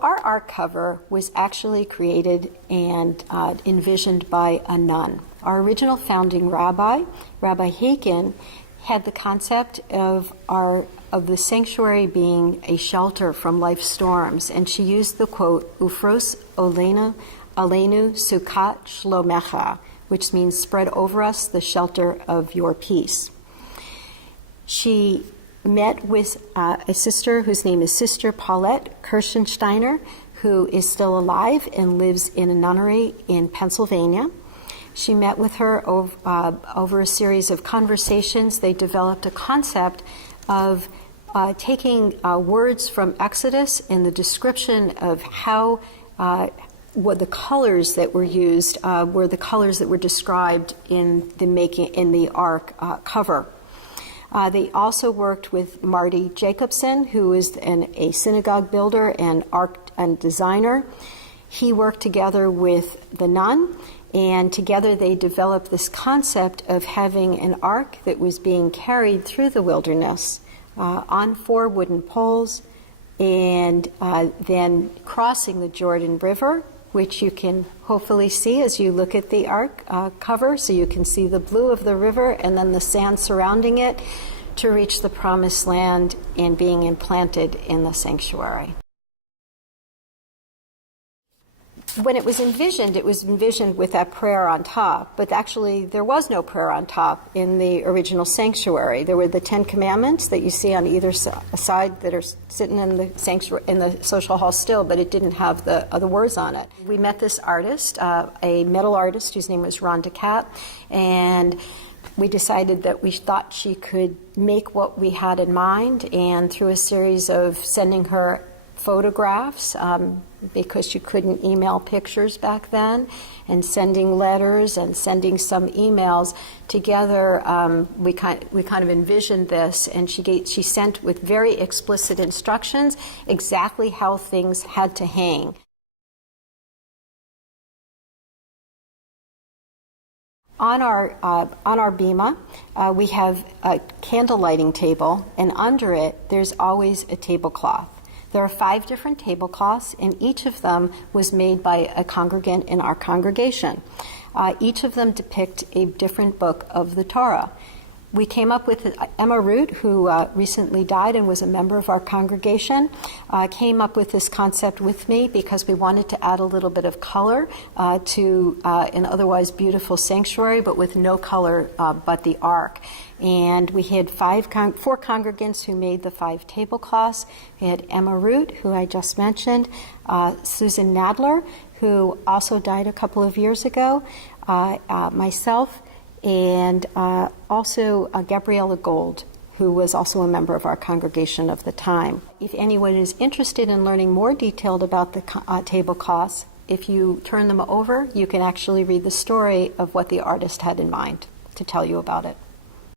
Our ark cover was actually created and envisioned by a nun. Our original founding rabbi, Rabbi Haken, had the concept of the sanctuary being a shelter from life's storms, and she used the quote, "Ufros olenu sukat shlomecha," which means spread over us the shelter of your peace. She met with a sister whose name is Sister Paulette Kirschensteiner, who is still alive and lives in a nunnery in Pennsylvania. She met with her over a series of conversations. They developed a concept of taking words from Exodus and the description of how what the colors that were used were the colors that were described in the ark cover. They also worked with Marty Jacobson, who is a synagogue builder and designer. He worked together with the nun, and together they developed this concept of having an ark that was being carried through the wilderness on 4 wooden poles, and then crossing the Jordan River, which you can hopefully see as you look at the ark cover, so you can see the blue of the river and then the sand surrounding it, to reach the promised land and being implanted in the sanctuary. When it was envisioned with that prayer on top, but actually there was no prayer on top in the original sanctuary. There were the 10 Commandments that you see on either side that are sitting in the sanctuary, in the social hall still, but it didn't have the words on it. We met this artist, a metal artist whose name was Rhonda Cat, and we decided that we thought she could make what we had in mind, and through a series of sending her photographs, because you couldn't email pictures back then, and sending letters and sending some emails together, we kind of envisioned this, and she sent with very explicit instructions exactly how things had to hang. On our bima, we have a candle lighting table, and under it there's always a tablecloth. There are 5 different tablecloths, and each of them was made by a congregant in our congregation. Each of them depict a different book of the Torah. We came up with Emma Root, who recently died and was a member of our congregation, came up with this concept with me because we wanted to add a little bit of color to an otherwise beautiful sanctuary, but with no color but the ark. And we had 4 congregants who made the 5 tablecloths. We had Emma Root, who I just mentioned, Susan Nadler, who also died a couple of years ago, myself, and also Gabriella Gold, who was also a member of our congregation of the time. If anyone is interested in learning more detailed about the tablecloths, if you turn them over, you can actually read the story of what the artist had in mind to tell you about it.